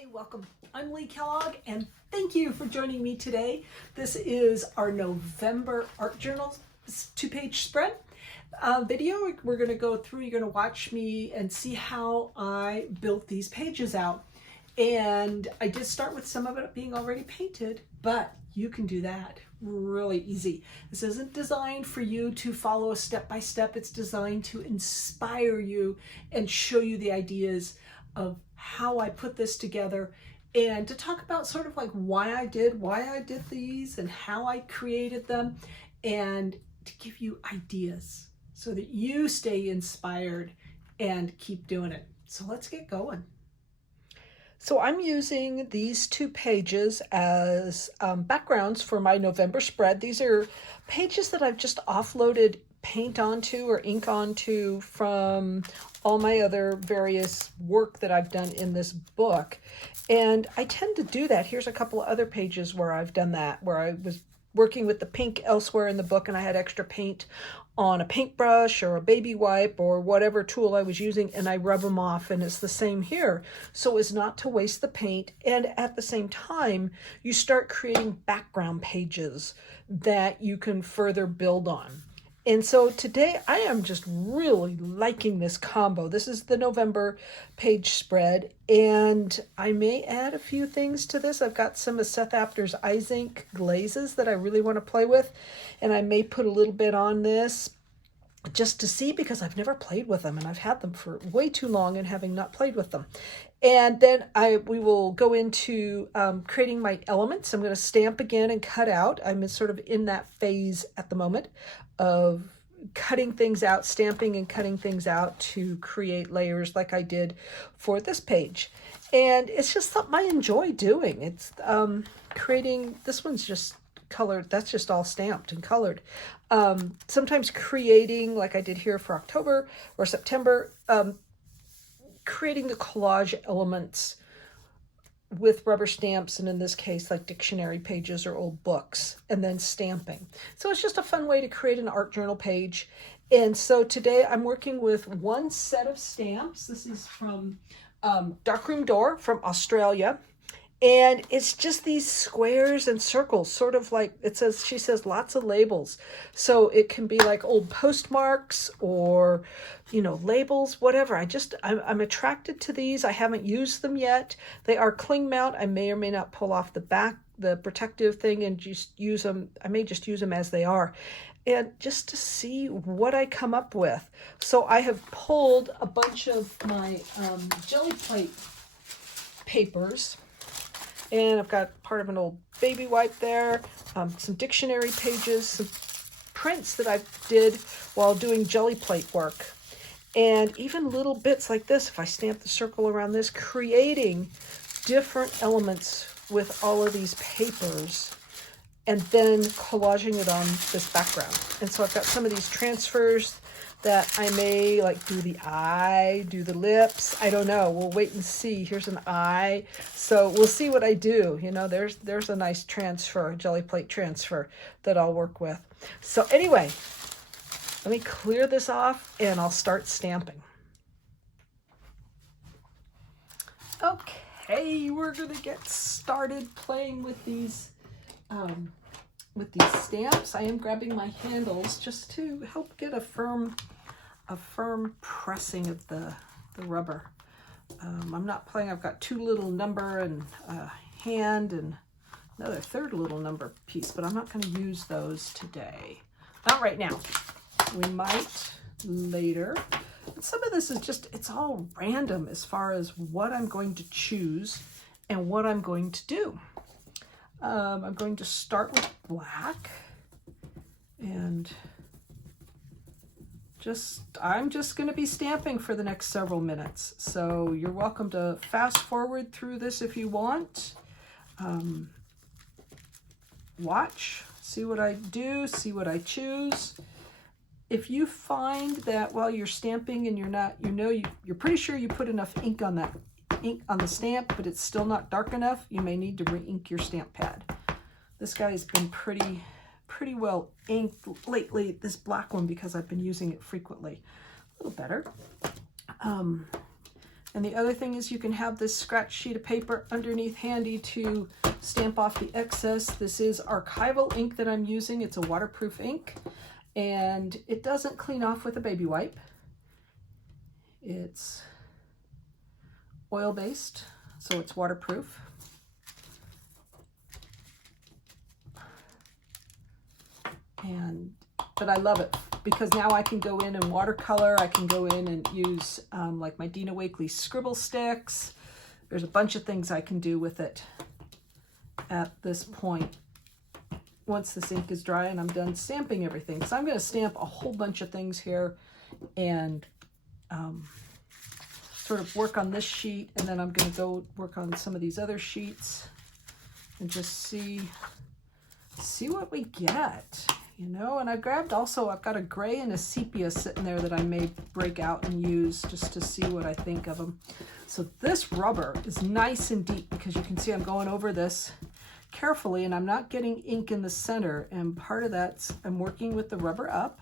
Hey, welcome. I'm Lee Kellogg, and thank you for joining me today. This is our November Art Journal 2-page spread video. We're going to go through, you're going to watch me and see how I built these pages out. And I did start with some of it being already painted, but you can do that really easy. This isn't designed for you to follow a step-by-step. It's designed to inspire you and show you the ideas of how I put this together, and to talk about sort of like why I did these and how I created them, and to give you ideas so that you stay inspired and keep doing it. So let's get going. So I'm using these 2 pages as backgrounds for my November spread. These are pages that I've just offloaded paint onto or ink onto from all my other various work that I've done in this book. And I tend to do that. Here's a couple of other pages where I've done that, where I was working with the pink elsewhere in the book and I had extra paint on a paintbrush or a baby wipe or whatever tool I was using, and I rub them off, and it's the same here. So as not to waste the paint, and at the same time, you start creating background pages that you can further build on. And so today I am just really liking this combo. This is the November page spread, and I may add a few things to this. I've got some of Seth Apter's Eyes Ink glazes that I really want to play with, and I may put a little bit on this just to see, because I've never played with them and I've had them for way too long and having not played with them. And then we will go into creating my elements. I'm going to stamp again and cut out. I'm sort of in that phase at the moment of cutting things out, stamping and cutting things out to create layers like I did for this page. And it's just something I enjoy doing. It's creating, this one's just colored, that's just all stamped and colored. Sometimes creating, like I did here for October or September, creating the collage elements with rubber stamps, and in this case like dictionary pages or old books, and then stamping. So it's just a fun way to create an art journal page. And so today I'm working with one set of stamps. This is from Darkroom Door from Australia. And it's just these squares and circles, sort of like it says, she says lots of labels. So it can be like old postmarks or, you know, labels, whatever. I'm attracted to these. I haven't used them yet. They are cling mount. I may or may not pull off the back, the protective thing, and just use them. I may just use them as they are. And just to see what I come up with. So I have pulled a bunch of my jelly plate papers. And I've got part of an old baby wipe there, some dictionary pages, some prints that I did while doing jelly plate work. And even little bits like this, if I stamp the circle around this, creating different elements with all of these papers and then collaging it on this background. And so I've got some of these transfers that I may like do the eye, do the lips. I don't know. We'll wait and see. Here's an eye. So we'll see what I do. You know, there's a nice transfer, jelly plate transfer that I'll work with. So anyway, let me clear this off and I'll start stamping. Okay, we're gonna get started playing with these stamps. I am grabbing my handles just to help get a firm pressing of the rubber. I'm not playing. I've got 2 little number and hand and another 3rd little number piece, but I'm not going to use those today. Not right now. We might later. And some of this is just, it's all random as far as what I'm going to choose and what I'm going to do. I'm going to start with black, and I'm just going to be stamping for the next several minutes. So you're welcome to fast forward through this if you want. Watch, see what I do, see what I choose. If you find that while you're stamping and you're pretty sure you put enough ink on the stamp, but it's still not dark enough, you may need to re-ink your stamp pad. This guy has been pretty well inked lately, this black one, because I've been using it frequently. A little better. And the other thing is you can have this scratch sheet of paper underneath handy to stamp off the excess. This is archival ink that I'm using. It's a waterproof ink, and it doesn't clean off with a baby wipe. It's oil-based, so it's waterproof. But I love it because now I can go in and watercolor. I can go in and use like my Dina Wakley scribble sticks. There's a bunch of things I can do with it at this point once this ink is dry and I'm done stamping everything. So I'm going to stamp a whole bunch of things here and sort of work on this sheet, and then I'm going to go work on some of these other sheets and just see what we get. You know, and I grabbed also, I've got a gray and a sepia sitting there that I may break out and use just to see what I think of them. So this rubber is nice and deep because you can see I'm going over this carefully and I'm not getting ink in the center. And part of that's, I'm working with the rubber up.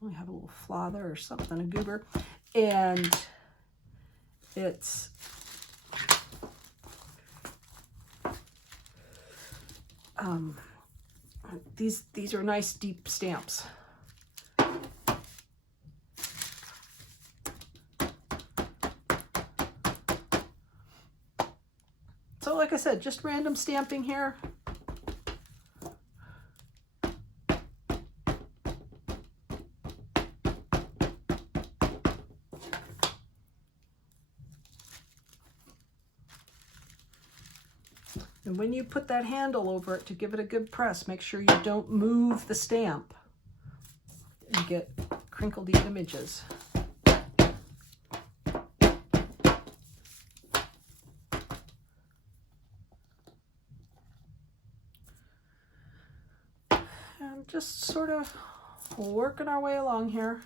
We have a little flaw there or something, a goober. And it's, these are nice deep stamps. So like I said, just random stamping here. And when you put that handle over it to give it a good press, make sure you don't move the stamp and get crinkledy images. And just sort of working our way along here.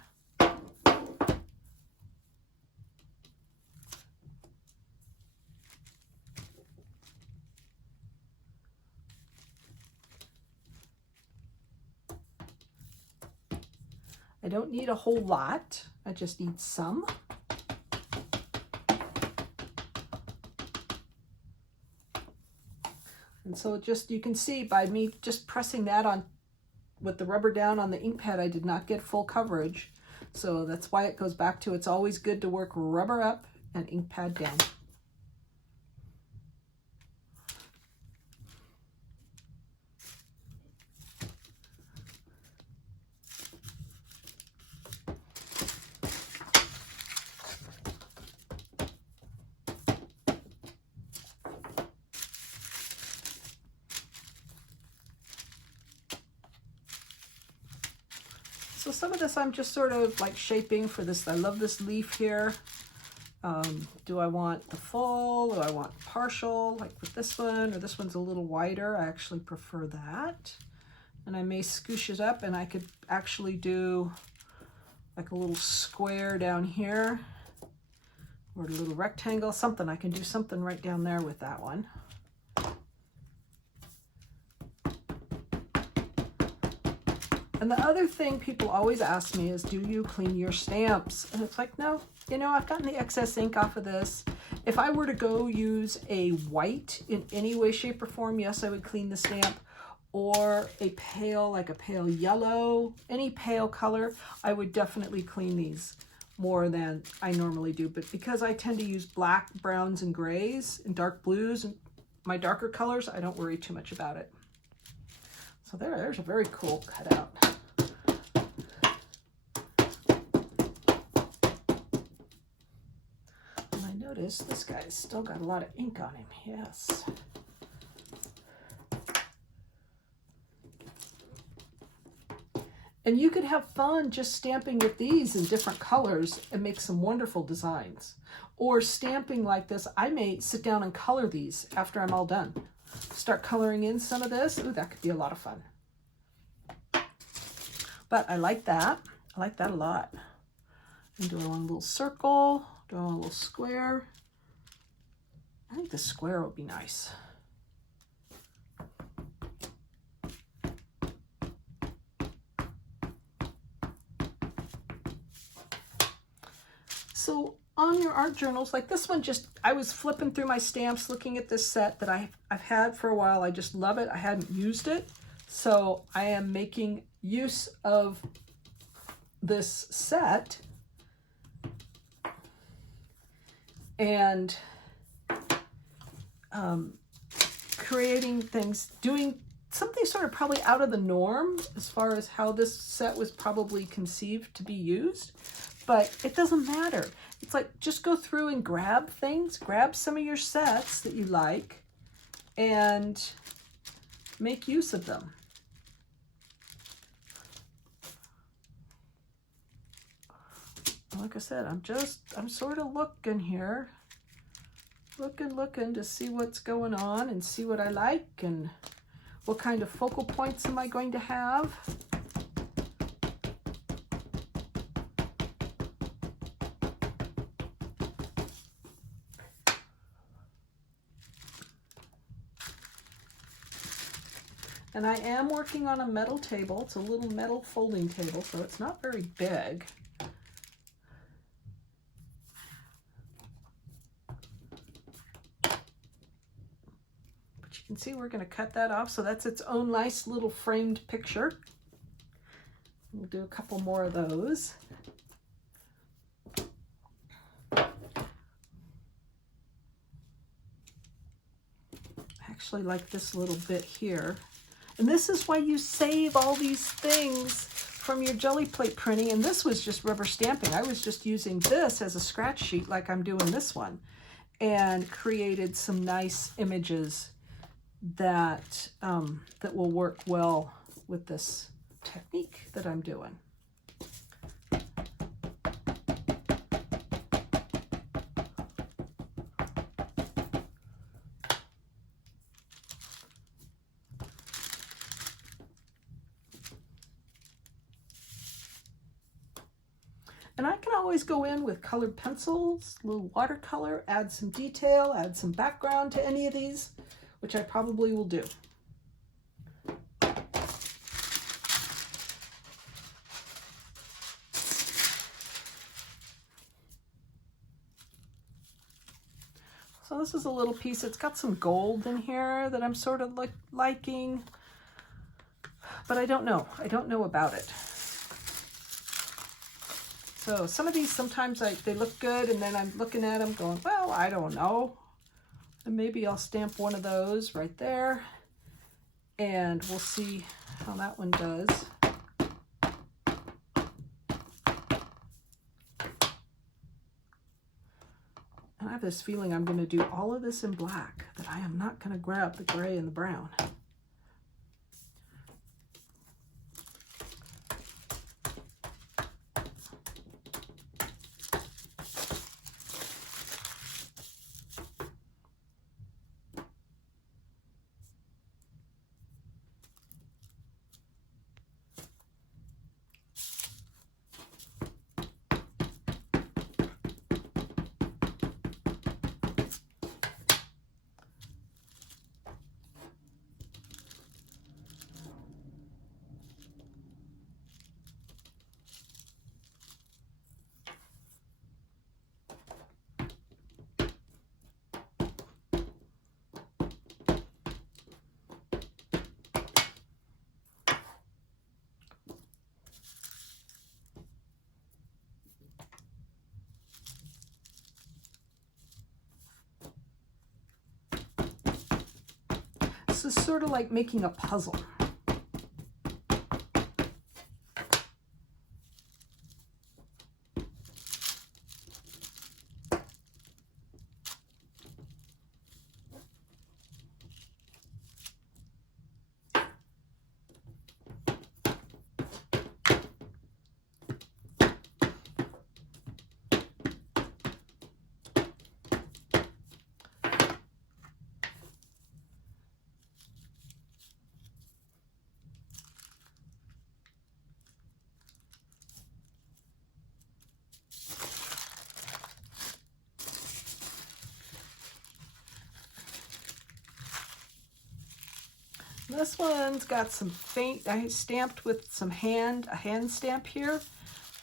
I don't need a whole lot, I just need some. And so just, you can see by me just pressing that on with the rubber down on the ink pad, I did not get full coverage. So that's why it goes back to, it's always good to work rubber up and ink pad down. So some of this I'm just sort of like shaping for this. I love this leaf here. Do I want the full? Do I want partial, like with this one? Or this one's a little wider. I actually prefer that. And I may scoosh it up, and I could actually do like a little square down here, or a little rectangle, something. I can do something right down there with that one. And the other thing people always ask me is, do you clean your stamps? And it's like, no, you know, I've gotten the excess ink off of this. If I were to go use a white in any way, shape, or form, yes, I would clean the stamp. Or a pale, like a pale yellow, any pale color, I would definitely clean these more than I normally do. But because I tend to use black, browns, and grays, and dark blues, and my darker colors, I don't worry too much about it. So there's a very cool cutout. And I notice this guy's still got a lot of ink on him, yes. And you could have fun just stamping with these in different colors and make some wonderful designs. Or stamping like this, I may sit down and color these after I'm all done. Start coloring in some of this. Ooh, that could be a lot of fun. But I like that. I like that a lot. And do I want a little circle? Do I want a little square? I think the square would be nice. So on your art journals, like this one, I was flipping through my stamps looking at this set that I've had for a while. I just love it. I hadn't used it, so I am making use of this set and creating things, doing something sort of probably out of the norm as far as how this set was probably conceived to be used, but it doesn't matter. It's like, just go through and grab things, grab some of your sets that you like and make use of them. Like I said, I'm sort of looking here, looking to see what's going on and see what I like and what kind of focal points am I going to have. And I am working on a metal table. It's a little metal folding table, so it's not very big. You can see we're going to cut that off, so that's its own nice little framed picture. We'll do a couple more of those. I actually like this little bit here. And this is why you save all these things from your jelly plate printing. And this was just rubber stamping. I was just using this as a scratch sheet like I'm doing this one, and created some nice images that that will work well with this technique that I'm doing. And I can always go in with colored pencils, a little watercolor, add some detail, add some background to any of these, which I probably will do. So this is a little piece. It's got some gold in here that I'm sort of liking, but I don't know. I don't know about it. So some of these, sometimes they look good, and then I'm looking at them going, well, I don't know. And maybe I'll stamp one of those right there, and we'll see how that one does. And I have this feeling I'm going to do all of this in black, that I am not going to grab the gray and the brown. This is sort of like making a puzzle. This one's got some faint, I stamped with some a hand stamp here.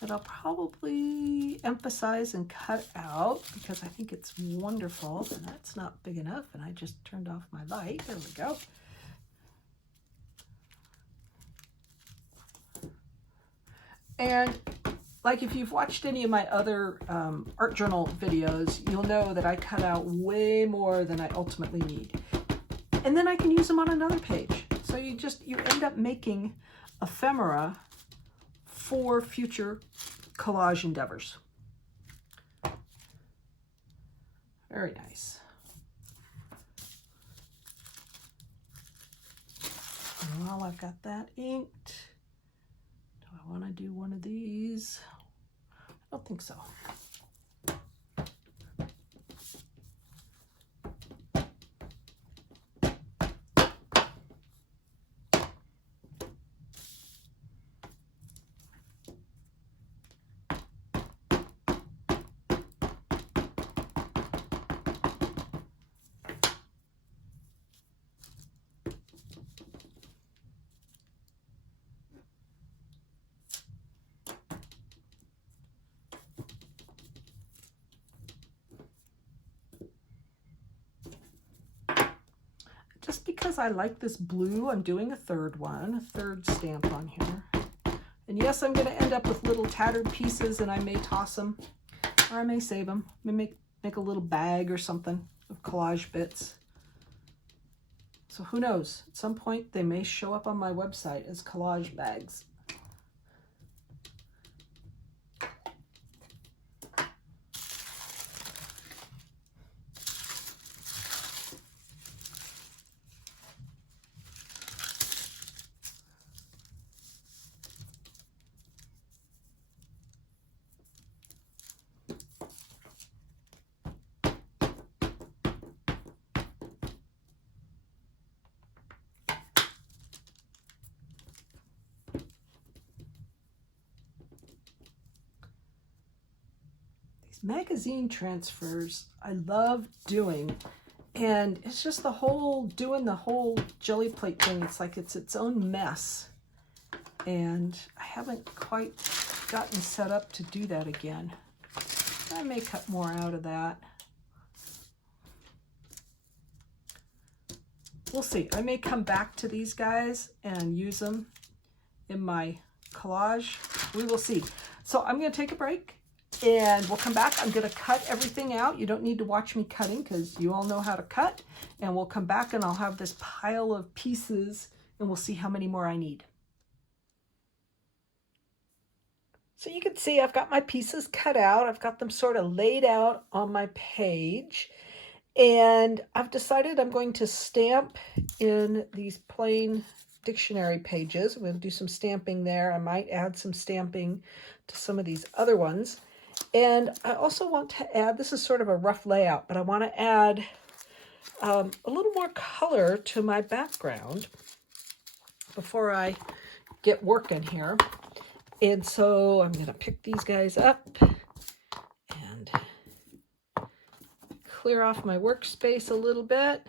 that I'll probably emphasize and cut out because I think it's wonderful. And that's not big enough, and I just turned off my light. There we go. And like if you've watched any of my other art journal videos, you'll know that I cut out way more than I ultimately need. And then I can use them on another page. So you end up making ephemera for future collage endeavors. Very nice. And while I've got that inked, do I want to do one of these? I don't think so. Just because I like this blue, I'm doing a third stamp on here. And yes, I'm going to end up with little tattered pieces, and I may toss them, or I may save them. I may make a little bag or something of collage bits. So who knows? At some point, they may show up on my website as collage bags. Magazine transfers I love doing, and it's just doing the whole jelly plate thing. It's like it's its own mess, and I haven't quite gotten set up to do that again. I may cut more out of that. We'll see. I may come back to these guys and use them in my collage. We will see. So I'm going to take a break. And we'll come back. I'm going to cut everything out. You don't need to watch me cutting because you all know how to cut. And we'll come back and I'll have this pile of pieces and we'll see how many more I need. So you can see I've got my pieces cut out. I've got them sort of laid out on my page. And I've decided I'm going to stamp in these plain dictionary pages. I'm going to do some stamping there. I might add some stamping to some of these other ones. And I also want to add, this is sort of a rough layout, but I want to add a little more color to my background before I get working here. And so I'm going to pick these guys up and clear off my workspace a little bit.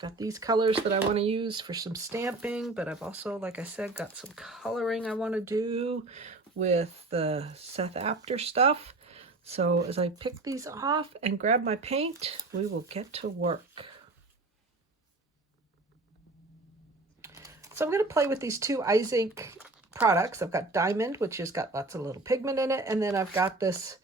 Got these colors that I want to use for some stamping, but I've also, like I said, got some coloring I want to do with the Seth Apter stuff. So as I pick these off and grab my paint, we will get to work. So I'm going to play with these two Ice Ink products. I've got Diamond, which has got lots of little pigment in it, and then I've got this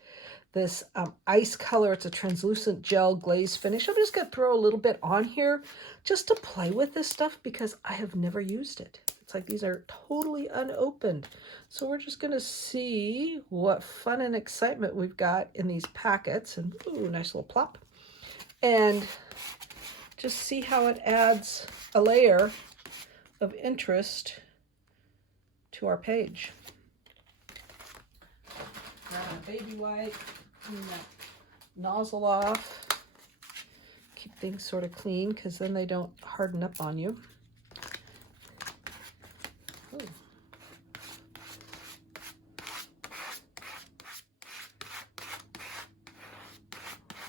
ice color. It's a translucent gel glaze finish. I'm just going to throw a little bit on here just to play with this stuff because I have never used it. It's like these are totally unopened. So we're just going to see what fun and excitement we've got in these packets. And ooh, nice little plop. And just see how it adds a layer of interest to our page. Grab a baby wipe. Clean that nozzle off. Keep things sort of clean because then they don't harden up on you. Ooh.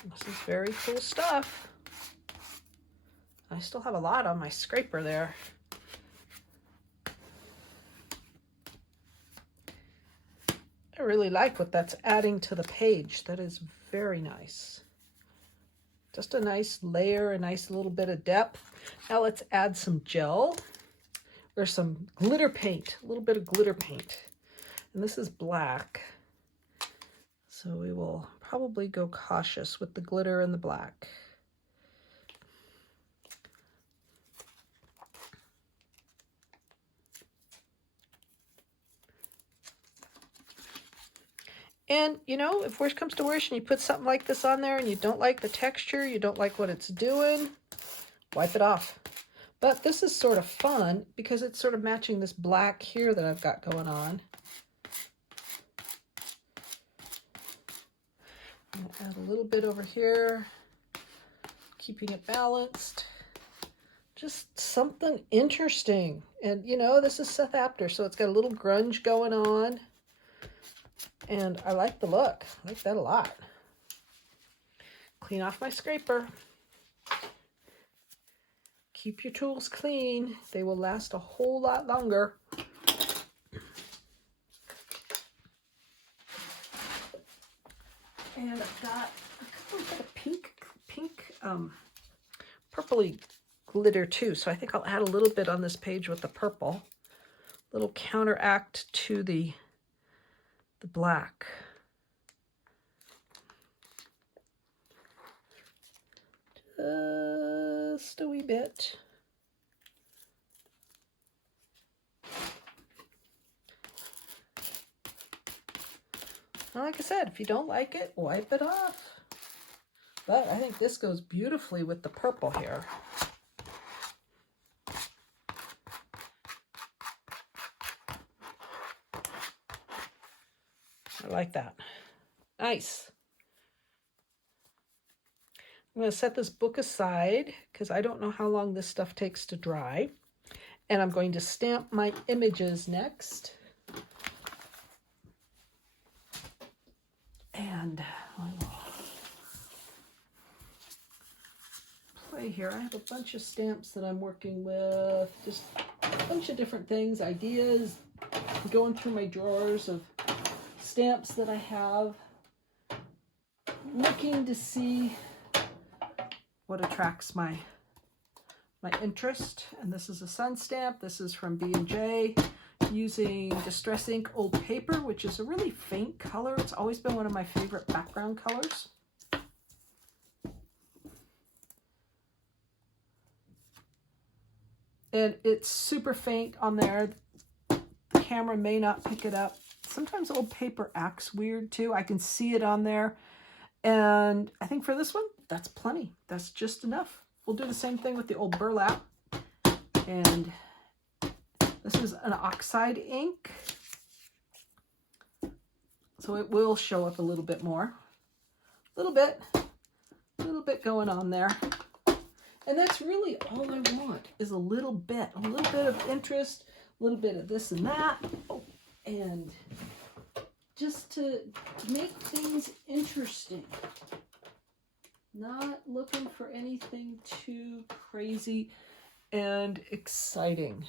This is very cool stuff. I I still have a lot on my scraper there. I really like what that's adding to the page. That is very nice. Just a nice layer, a nice little bit of depth. Now let's add some gel or some glitter paint, a little bit of glitter paint. And this is black. So we will probably go cautious with the glitter and the black. And, you know, if worse comes to worse and you put something like this on there and you don't like the texture, you don't like what it's doing, wipe it off. But this is sort of fun because it's sort of matching this black here that I've got going on. I'm going to add a little bit over here, keeping it balanced. Just something interesting. And, you know, this is Seth Apter, so it's got a little grunge going on. And I like the look. I like that a lot. Clean off my scraper. Keep your tools clean. They will last a whole lot longer. And I've got a couple of pink, purpley glitter too. So I think I'll add a little bit on this page with the purple. Little counteract to the black. Just a wee bit. Like I said, if you don't like it, wipe it off. But I think this goes beautifully with the purple here. I like that. Nice. I'm going to set this book aside because I don't know how long this stuff takes to dry. And I'm going to stamp my images next. And I will play here. I have a bunch of stamps that I'm working with. Just a bunch of different things, ideas. Going through my drawers of stamps that I have, looking to see what attracts my interest. And this is a sun stamp. This is from B&J, using Distress Ink Old Paper, which is a really faint color. It's always been one of my favorite background colors. And it's super faint on there. The camera may not pick it up. Sometimes old paper acts weird too. I can see it on there. And I think for this one, that's plenty. That's just enough. We'll do the same thing with the old burlap. And this is an oxide ink. So it will show up a little bit more. A little bit going on there. And that's really all I want, is a little bit of interest, a little bit of this and that. Oh, and just to make things interesting. Not looking for anything too crazy and exciting.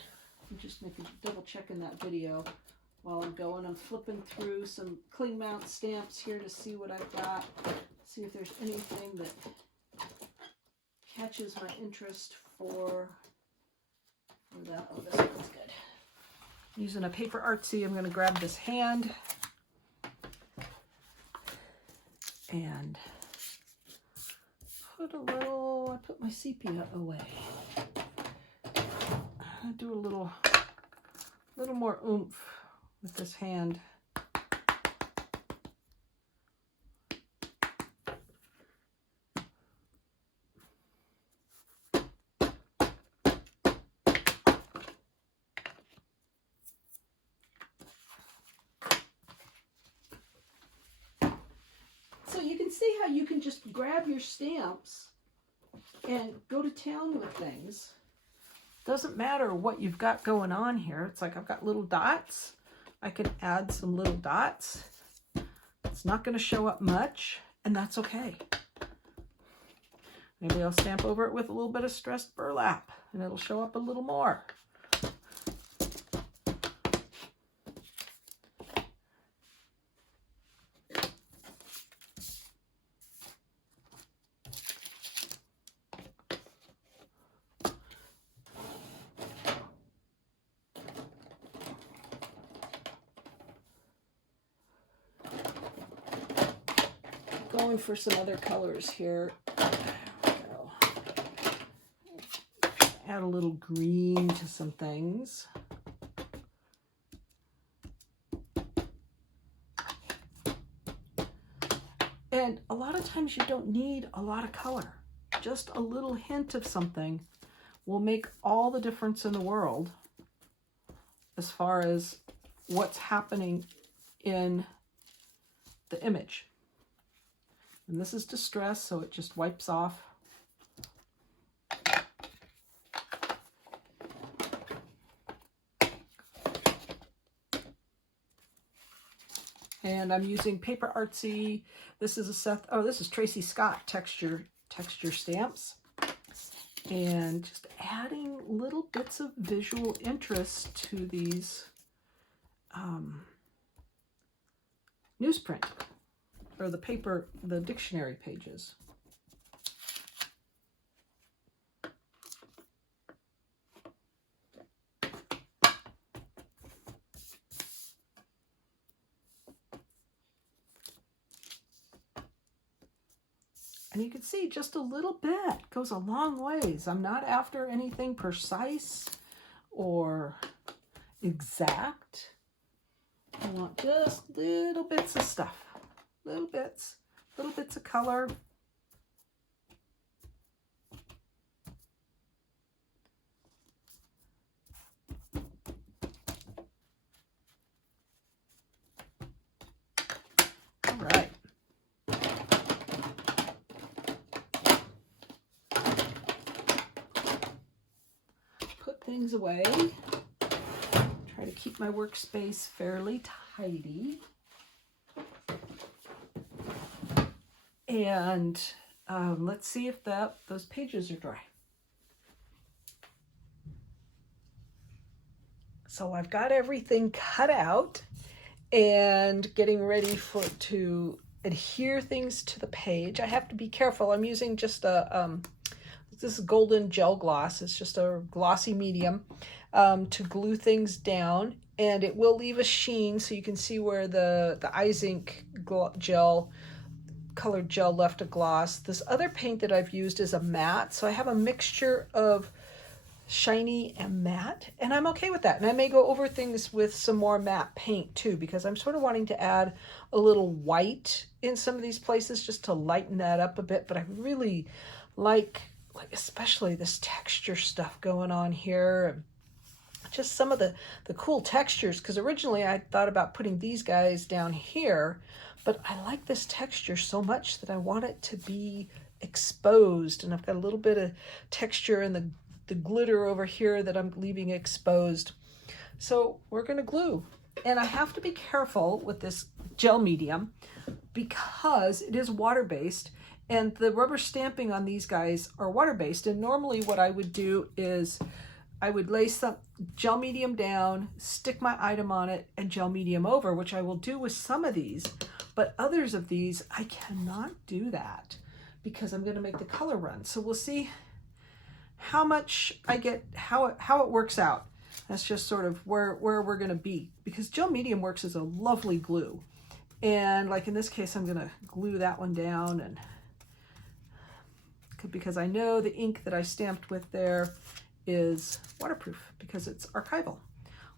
I'm just double checking that video while I'm going. I'm flipping through some cling mount stamps here to see what I've got. See if there's anything that catches my interest for that. Oh, this one's good. Using a paper artsy, I'm going to grab this hand and I put my sepia away. I do a little more oomph with this hand. So you can see how you can just grab your stamps and go to town with things. Doesn't matter what you've got going on here. It's like I've got little dots. I can add some little dots. It's not going to show up much, and that's okay. Maybe I'll stamp over it with a little bit of stressed burlap and it'll show up a little more. Going for some other colors here. Add a little green to some things. And a lot of times you don't need a lot of color. Just a little hint of something will make all the difference in the world as far as what's happening in the image. And this is distress, so it just wipes off. And I'm using Paper Artsy. This is this is Tracy Scott texture stamps. And just adding little bits of visual interest to these newsprint, or the dictionary pages. And you can see just a little bit goes a long ways. I'm not after anything precise or exact. I want just little bits of stuff. Little bits of color. All right. Put things away. Try to keep my workspace fairly tidy. And let's see if those pages are dry. So I've got everything cut out and getting ready to adhere things to the page. I have to be careful. I'm using just this is golden gel gloss. It's just a glossy medium to glue things down, and it will leave a sheen so you can see where the ice ink colored gel left a gloss. This other paint that I've used is a matte, so I have a mixture of shiny and matte, and I'm okay with that. And I may go over things with some more matte paint too, because I'm sort of wanting to add a little white in some of these places just to lighten that up a bit. But I really like especially this texture stuff going on here, and just some of the cool textures, because originally I thought about putting these guys down here, but I like this texture so much that I want it to be exposed. And I've got a little bit of texture in the glitter over here that I'm leaving exposed. So we're going to glue. And I have to be careful with this gel medium because it is water-based, and the rubber stamping on these guys are water-based. And normally what I would do is I would lay some gel medium down, stick my item on it, and gel medium over, which I will do with some of these. But others of these, I cannot do that because I'm going to make the color run. So we'll see how much I get, how it works out. That's just sort of where we're going to be, because gel medium works as a lovely glue. And like in this case, I'm going to glue that one down, and because I know the ink that I stamped with there is waterproof because it's archival,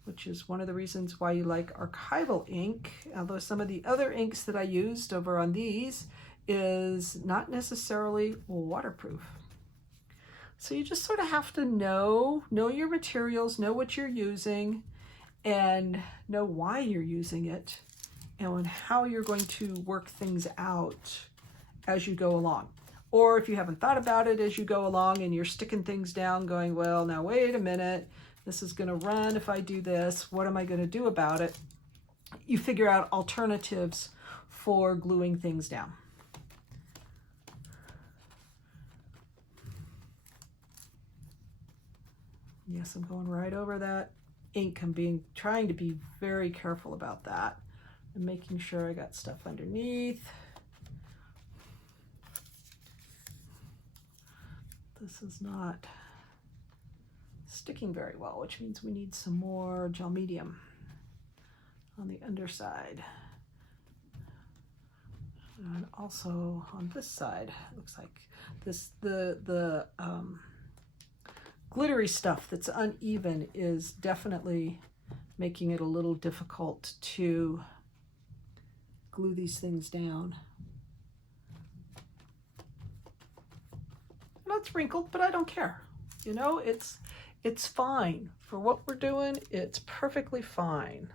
which is one of the reasons why you like archival ink, although some of the other inks that I used over on these is not necessarily waterproof. So you just sort of have to know your materials, know what you're using, and know why you're using it, and how you're going to work things out as you go along. Or if you haven't thought about it as you go along and you're sticking things down going, well, now wait a minute, this is going to run if I do this, what am I going to do about it? You figure out alternatives for gluing things down. Yes, I'm going right over that ink. I'm trying to be very careful about that and making sure I got stuff underneath. This is not sticking very well, which means we need some more gel medium on the underside. And also on this side, it looks like the glittery stuff that's uneven is definitely making it a little difficult to glue these things down. And it's wrinkled, but I don't care. You know, it's fine. For what we're doing, it's perfectly fine.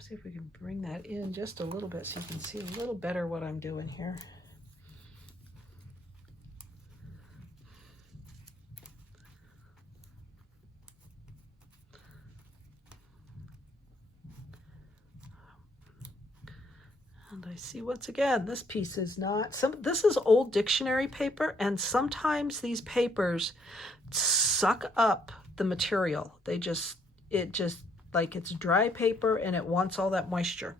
See if we can bring that in just a little bit so you can see a little better what I'm doing here. And I see once again, this piece is not, this is old dictionary paper, and sometimes these papers suck up the material. It just like it's dry paper and it wants all that moisture.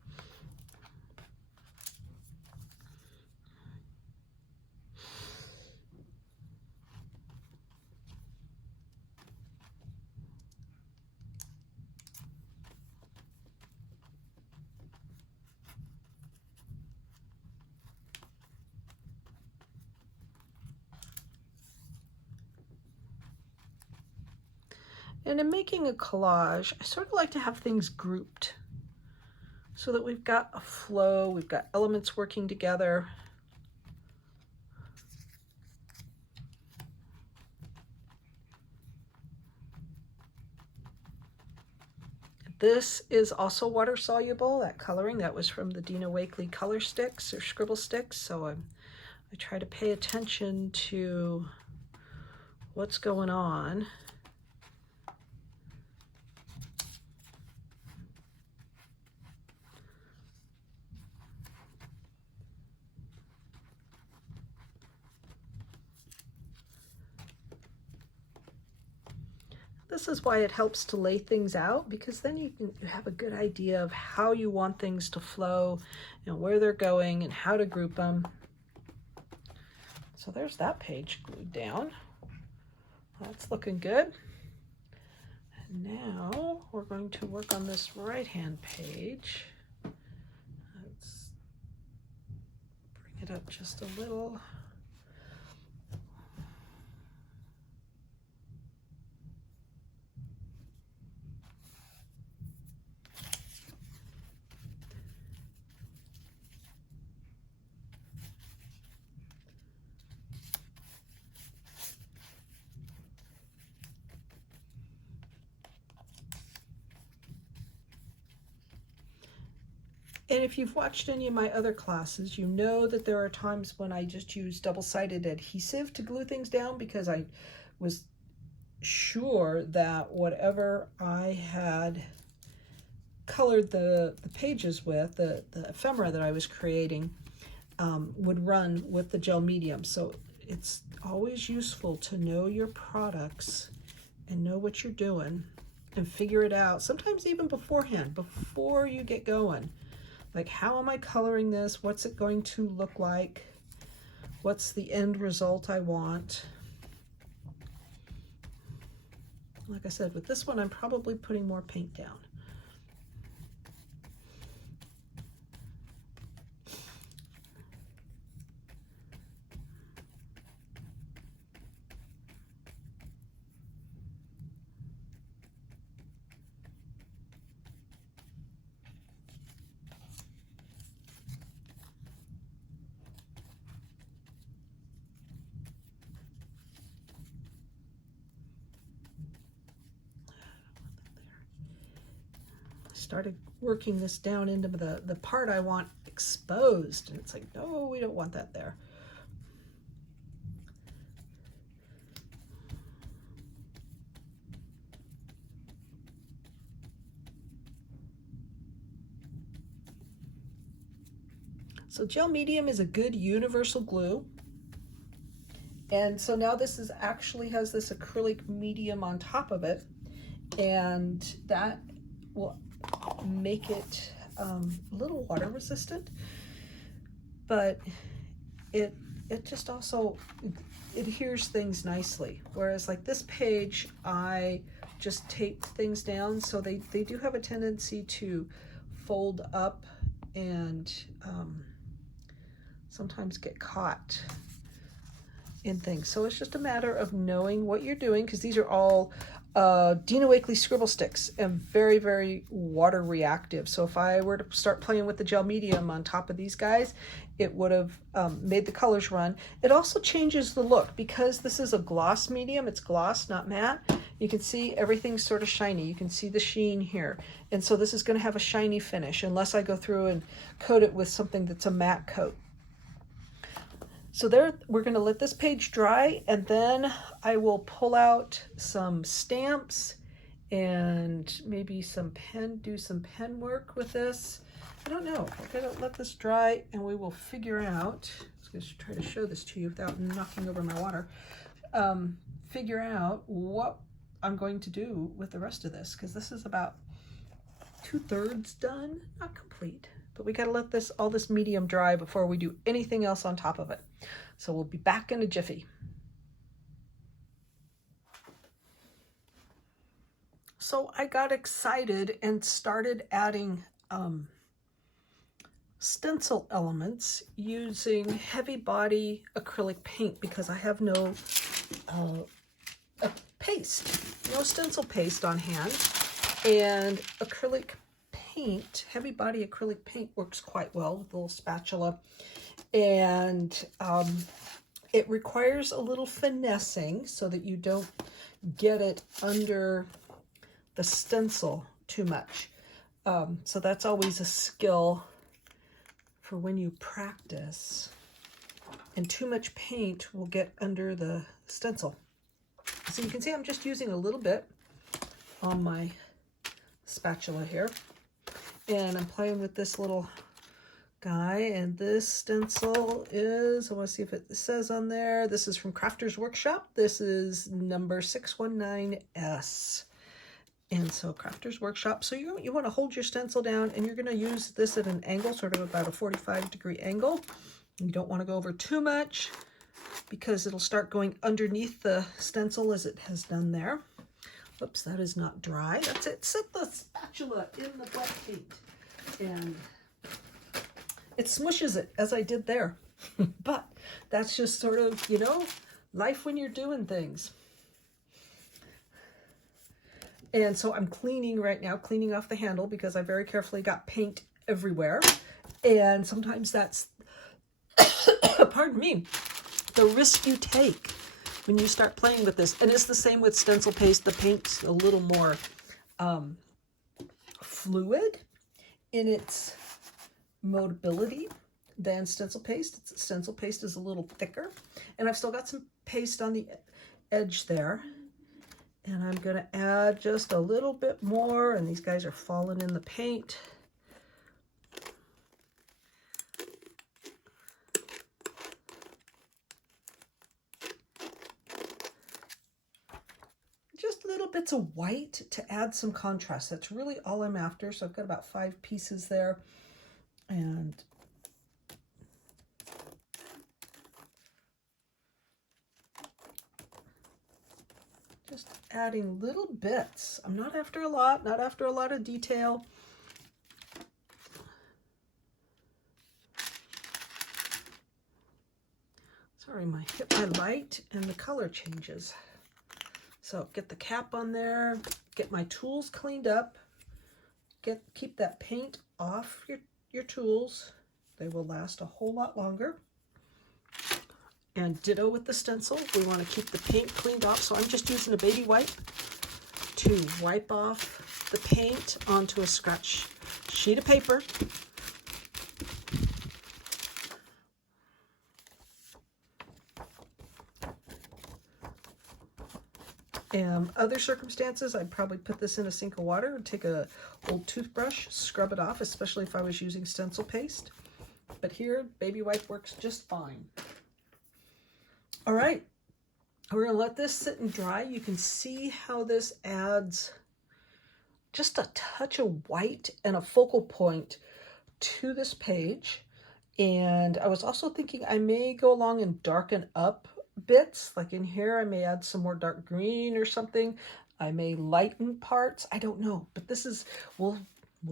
And in making a collage, I sort of like to have things grouped so that we've got a flow, we've got elements working together. This is also water soluble, that coloring. That was from the Dina Wakley color sticks or scribble sticks. So I try to pay attention to what's going on. This is why it helps to lay things out, because then you have a good idea of how you want things to flow, you know, where they're going and how to group them. So there's that page glued down. That's looking good. And now we're going to work on this right-hand page. Let's bring it up just a little. And if you've watched any of my other classes, you know that there are times when I just use double-sided adhesive to glue things down, because I was sure that whatever I had colored the pages with, the ephemera that I was creating, would run with the gel medium. So it's always useful to know your products and know what you're doing and figure it out, sometimes even beforehand, before you get going. Like, how am I coloring this? What's it going to look like? What's the end result I want? Like I said, with this one, I'm probably putting more paint down. Started working this down into the part I want exposed, and it's like, no, we don't want that there. So gel medium is a good universal glue, And so now this is actually has this acrylic medium on top of it, and that will make it a little water resistant, but it just also adheres things nicely. Whereas like this page, I just tape things down, so they do have a tendency to fold up and sometimes get caught in things. So it's just a matter of knowing what you're doing, because these are all Dina Wakley scribble sticks and very, very water reactive. So if I were to start playing with the gel medium on top of these guys, it would have made the colors run. It also changes the look because this is a gloss medium. It's gloss, not matte. You can see everything's sort of shiny. You can see the sheen here. And so this is going to have a shiny finish unless I go through and coat it with something that's a matte coat. So there, we're going to let this page dry, and then I will pull out some stamps and maybe do some pen work with this. I don't know. We're going to let this dry, and we will figure out, I was going to try to show this to you without knocking over my water, figure out what I'm going to do with the rest of this, because this is about 2/3 done, not complete. But we got to let all this medium dry before we do anything else on top of it. So we'll be back in a jiffy. So I got excited and started adding stencil elements using heavy body acrylic paint, because I have no stencil paste on hand, and acrylic paint, heavy body acrylic paint, works quite well with a little spatula, and it requires a little finessing so that you don't get it under the stencil too much. So that's always a skill for when you practice, and too much paint will get under the stencil. So you can see I'm just using a little bit on my spatula here, and I'm playing with this little guy. And this stencil is, I want to see if it says on there, this is from Crafter's Workshop. This is number 619S. And so Crafter's Workshop. So you want to hold your stencil down, and you're going to use this at an angle, sort of about a 45-degree angle. You don't want to go over too much, because it'll start going underneath the stencil as it has done there. Oops, that is not dry. That's it. Set the spatula in the wet paint, and it smushes it as I did there. But that's just sort of, life when you're doing things. And so I'm cleaning right now, cleaning off the handle, because I very carefully got paint everywhere. And sometimes that's, pardon me, the risk you take when you start playing with this. And it's the same with stencil paste. The paint's a little more fluid in its moldability than stencil paste. Stencil paste is a little thicker. And I've still got some paste on the edge there. And I'm going to add just a little bit more, and these guys are falling in the paint. Just little bits of white to add some contrast. That's really all I'm after. So I've got about 5 pieces there. And just adding little bits. I'm not after a lot, not after a lot of detail. Sorry, hit my light and the color changes. So get the cap on there, get my tools cleaned up, keep that paint off your tools. They will last a whole lot longer. And ditto with the stencil. We want to keep the paint cleaned off. So I'm just using a baby wipe to wipe off the paint onto a scratch sheet of paper. Other circumstances, I'd probably put this in a sink of water and take a old toothbrush, scrub it off, especially if I was using stencil paste. But here, baby wipe works just fine. All right, We're going to let this sit and dry. You can see how this adds just a touch of white and a focal point to this page. And I was also thinking I may go along and darken up bits. Like in here, I may add some more dark green or something. I may lighten parts. I don't know. But this is, we'll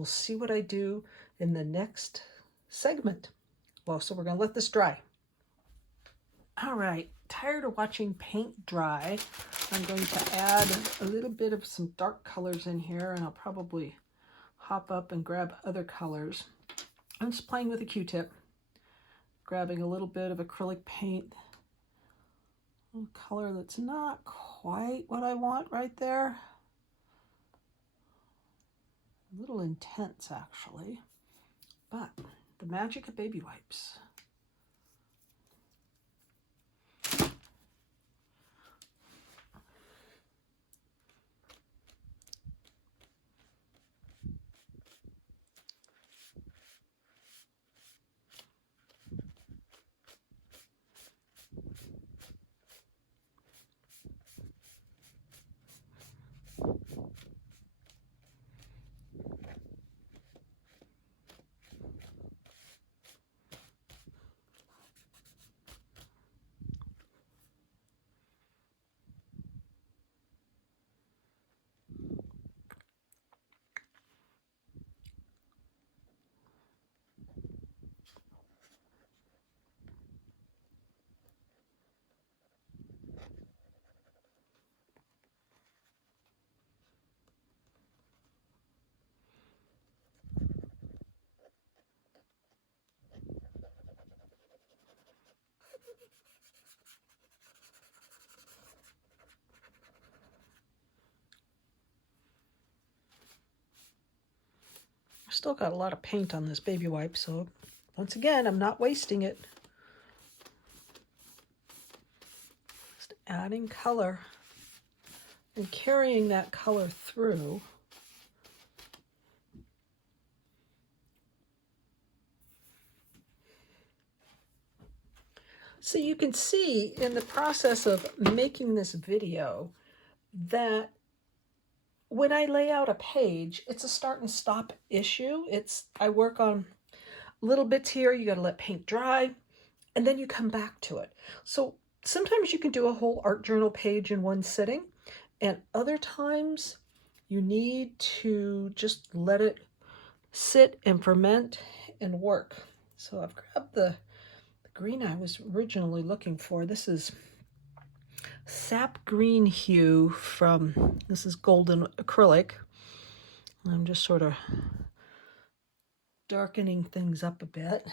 see what I do in the next segment. Well, so we're going to let this dry. All right, tired of watching paint dry. I'm going to add a little bit of some dark colors in here, and I'll probably hop up and grab other colors. I'm just playing with a Q-tip, grabbing a little bit of acrylic paint, a color that's not quite what I want right there. A little intense, actually, but the magic of baby wipes. Still got a lot of paint on this baby wipe, so once again, I'm not wasting it. Just adding color and carrying that color through. So you can see in the process of making this video that when I lay out a page, it's a start and stop issue. I work on little bits here. You got to let paint dry, and then you come back to it. So sometimes you can do a whole art journal page in one sitting, and other times you need to just let it sit and ferment and work. So I've grabbed the green I was originally looking for. This is sap green hue from, this is golden acrylic. I'm just sort of darkening things up a bit.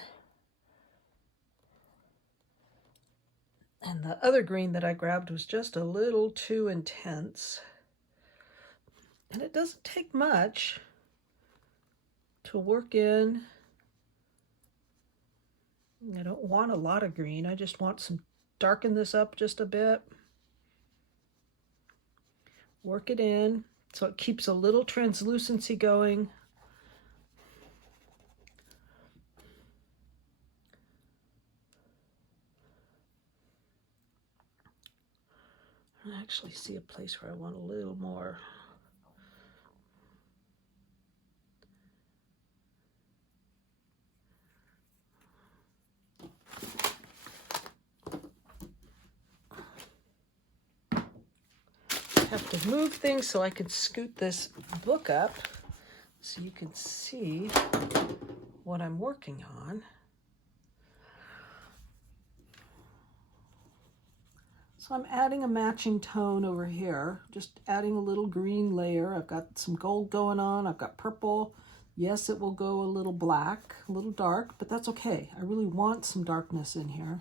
And the other green that I grabbed was just a little too intense. And it doesn't take much to work in. I don't want a lot of green. I just want some, darken this up just a bit. Work it in so it keeps a little translucency going. I actually see a place where I want a little more. I have to move things so I can scoot this book up so you can see what I'm working on. So I'm adding a matching tone over here, just adding a little green layer. I've got some gold going on, I've got purple. Yes, it will go a little black, a little dark, but that's okay. I really want some darkness in here.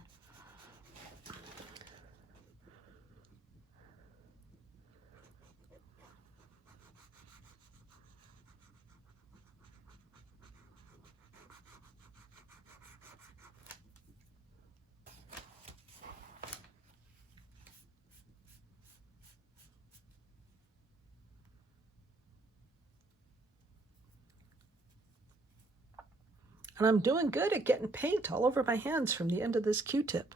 And I'm doing good at getting paint all over my hands from the end of this Q-tip.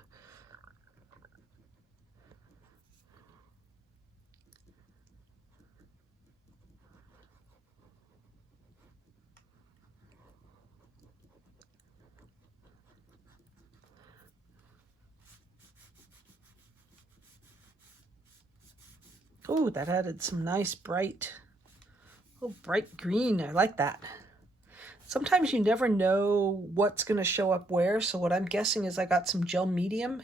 Oh, that added some nice bright green. I like that. Sometimes you never know what's going to show up where, so what I'm guessing is I got some gel medium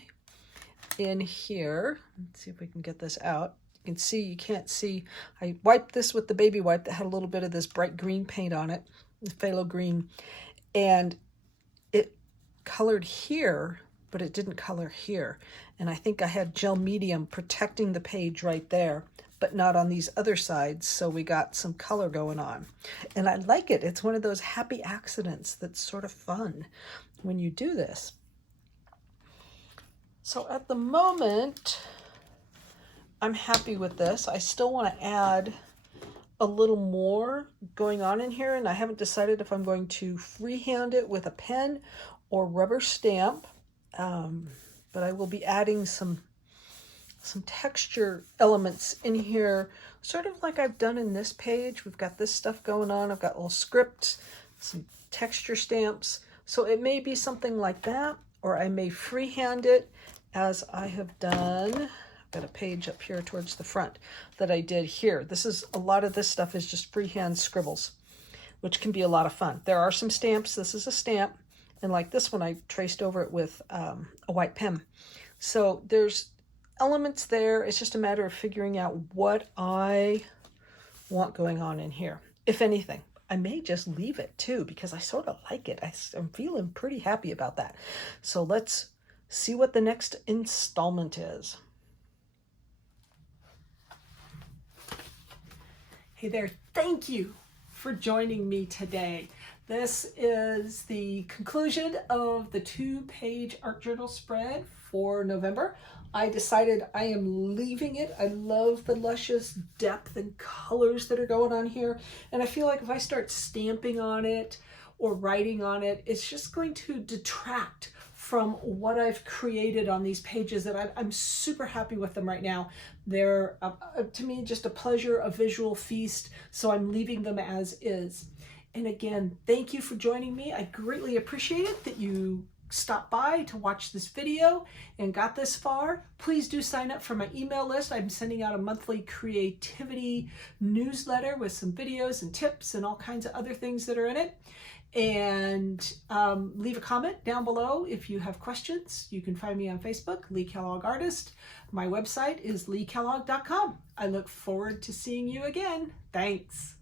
in here. Let's see if we can get this out. You can see, you can't see. I wiped this with the baby wipe that had a little bit of this bright green paint on it, the phthalo green, and it colored here, but it didn't color here. And I think I had gel medium protecting the page right there, but not on these other sides, so we got some color going on. And I like it. It's one of those happy accidents that's sort of fun when you do this. So at the moment, I'm happy with this. I still want to add a little more going on in here, and I haven't decided if I'm going to freehand it with a pen or rubber stamp, but I will be adding some texture elements in here, sort of like I've done in this page. We've got this stuff going on. I've got little scripts, some texture stamps. So it may be something like that, or I may freehand it as I have done. I've got a page up here towards the front that I did here. This is, a lot of this stuff is just freehand scribbles, which can be a lot of fun. There are some stamps. This is a stamp. And like this one, I traced over it with a white pen. So there's elements there. It's just a matter of figuring out what I want going on in here. If anything, I may just leave it too, because I sort of like it. I'm feeling pretty happy about that. So let's see what the next installment is. Hey there, thank you for joining me today. This is the conclusion of the 2-page art journal spread for November. I decided I am leaving it. I love the luscious depth and colors that are going on here. And I feel like if I start stamping on it or writing on it, it's just going to detract from what I've created on these pages that I'm super happy with them right now. They're, to me, just a pleasure, a visual feast. So I'm leaving them as is. And again, thank you for joining me. I greatly appreciate it that you stopped by to watch this video and got this far. Please do sign up for my email list. I'm sending out a monthly creativity newsletter with some videos and tips and all kinds of other things that are in it. And leave a comment down below if you have questions. You can find me on Facebook, Lee Kellogg Artist. My website is leekellogg.com. I look forward to seeing you again. Thanks.